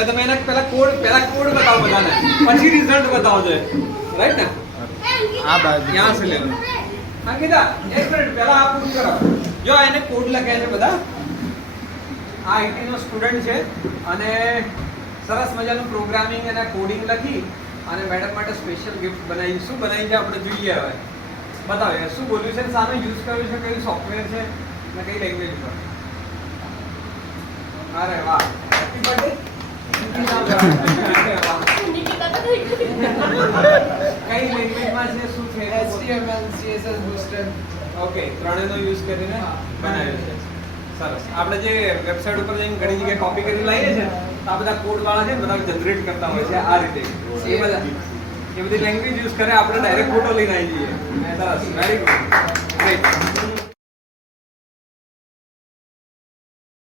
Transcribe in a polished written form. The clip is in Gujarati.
એટલે તમે એને પહેલા કોડ બતાવો બધાને, પછી રિઝલ્ટ બતાવજો, રાઈટ ને? આ બાજુ यहाँ से ले लो। अंकिता एक मिनट पहला आप पूछ करो जो એને કોડ લખે છે બધા આ આઈટી નો સ્ટુડન્ટ છે અને સરસ મજાનું પ્રોગ્રામિંગ અને કોડિંગ લખી અને મેડમ માટે સ્પેશિયલ ગિફ્ટ બનાવી. શું બનાવી છે આપણે જોઈએ હવે. બતાવો શું બોલ્યું છે, સામે યુઝ કર્યું છે, કયું સોફ્ટવેર છે અને કઈ લેંગ્વેજ પર. અરે વાહ, હેપી બર્થડે. કઈ લેંગ્વેજમાં છે, શું છે? HTML, CSS, Bootstrap. ઓકે, ત્રણેયનો યુઝ કરીને બનાવ્યું છે. સરસ. આપણે જે વેબસાઈટ ઉપર જઈને ઘણી જગ્યાએ કોપી કરી લઈએ છે તો આ બધા કોડ વાળા છે બધા જનરેટ કરતા હોય છે આ રીતે. એ બધી લેંગ્વેજ યુઝ કરે, આપણે ડાયરેક્ટ ફોટો લઈને આવી જઈએ. સરસ, વેરી ગુડ, ગ્રેટ.